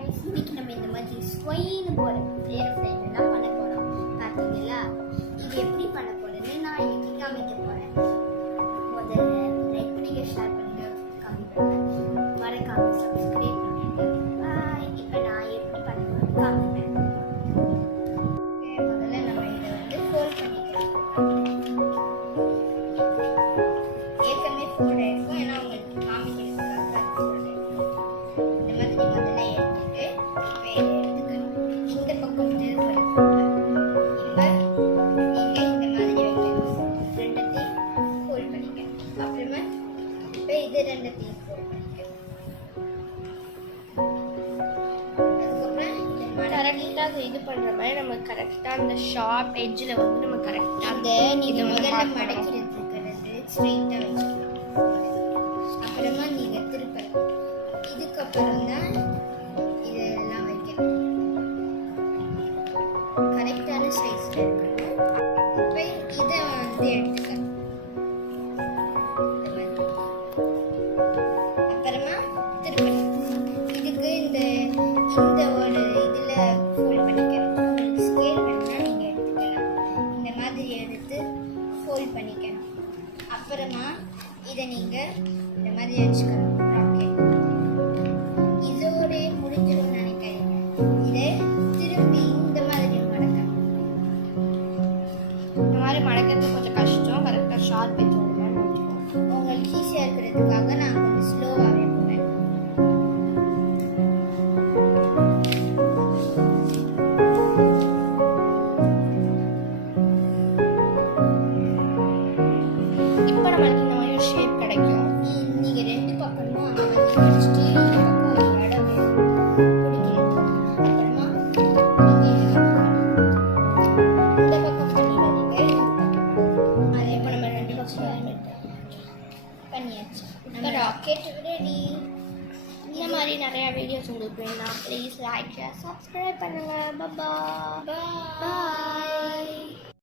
guys, இன்னைக்கு நம்ம இந்த மாதிரி ஸ்வைன்னு போற ஏரோப்ளேன் எல்லாம் பண்ண போறோம். பாத்தீங்களா? இது எப்படி பண்ண போறேன்னு நான் இன்னைக்கு காமிக்க போறேன். முதல்ல லைக் பண்ணுங்க, ஷேர் பண்ணுங்க, கமெண்ட் பண்ணுங்க, மறக்காம சப்ஸ்கிரைப் பண்ணுங்க. இப்போ நான் எப்படி பண்ணணும்னு காமிப்பேன். முதல்ல நம்ம இதை வந்து ஃபோல்ட் பண்ணிக்கலாம். ஏற்கனவே ஃபோல்ட் ஆயிருக்கும், ஏன்னா உங்களுக்கு காமிக்கிறதுக்காக ஃபோல்ட் ஆயிருக்கும். இந்த மாதிரி முதல்ல எடுத்துட்டு இந்த பக்கம் திருப்பி இப்போ நீங்க இந்த மாதிரி வைக்கணும். ரெண்டத்தையும் ஃபோல்ட் பண்ணிக்க. அப்புறமா இப்போ இது ரெண்டத்தையும் ஃபோல்ட் பண்ணிக்க. அதுக்கப்புறம் கரெக்டாக இது பண்ணுற மாதிரி நம்ம கரெக்டாக அந்த ஷார்ப் எட்ஜில் வந்து நம்ம கரெக்டாக அந்த நீங்கள் முதல்ல மடக்கிறது ஸ்ட்ரெயிட்டாக வச்சுக்கலாம். அப்புறமா நீங்கள் திருப்பலாம். இதுக்கப்புறம் தான் இதெல்லாம் வைக்கணும். கரெக்டான சைஸில் இருக்கணும். இப்போ இதை வந்து எடுத்துக்கலாம். அப்புறமா திருப்பலாம். இதுக்கு இந்த ஒரு இதில் ஃபோல்ட் பண்ணிக்கணும். உங்களுக்கு ஸ்கேல் வேணும்னா நீங்கள் எடுத்துக்கலாம். இந்த மாதிரி எடுத்து ஃபோல்ட் பண்ணிக்கணும். அப்புறமா இதை நீங்கள் இந்த மாதிரி வச்சுக்கணும். ராக்கெட் இதோட முடிஞ்சிடும் நினைக்கிறேன். இதை திரும்பி இந்த மாதிரி மடக்கணும். இந்த மாதிரி மடக்கிறது கொஞ்சம் கஷ்டம். கரெக்டாக ஷார்ப் எட்ஜ் உங்களுக்கு ஈஸியாக இருக்கிறதுக்காக நான் கொஞ்சம் ஸ்லோவாகவே போவேன். இப்போ நம்மளுக்கு இந்த மாதிரி ஒரு ஷேப் கிடைக்கும். நீங்கள் ரெண்டு பக்கமும் அங்கே வந்து வச்சுட்டு இந்த பக்கம் ஒரு இடம் பிடிக்கிறது. அப்புறமா நீங்கள் இந்த பக்கம் பண்ணிடுறீங்க. அதே போல் நம்ம ரெண்டு பக்கம் பண்ணியாச்சு. நம்ம ராக்கெட் ரெடி. இந்த மாதிரி நிறையா வீடியோஸ் உங்களுக்கு வேணும்னா ப்ளீஸ் லைக் ஷேர் சப்ஸ்கிரைப் பண்ணுங்கள். பாய்.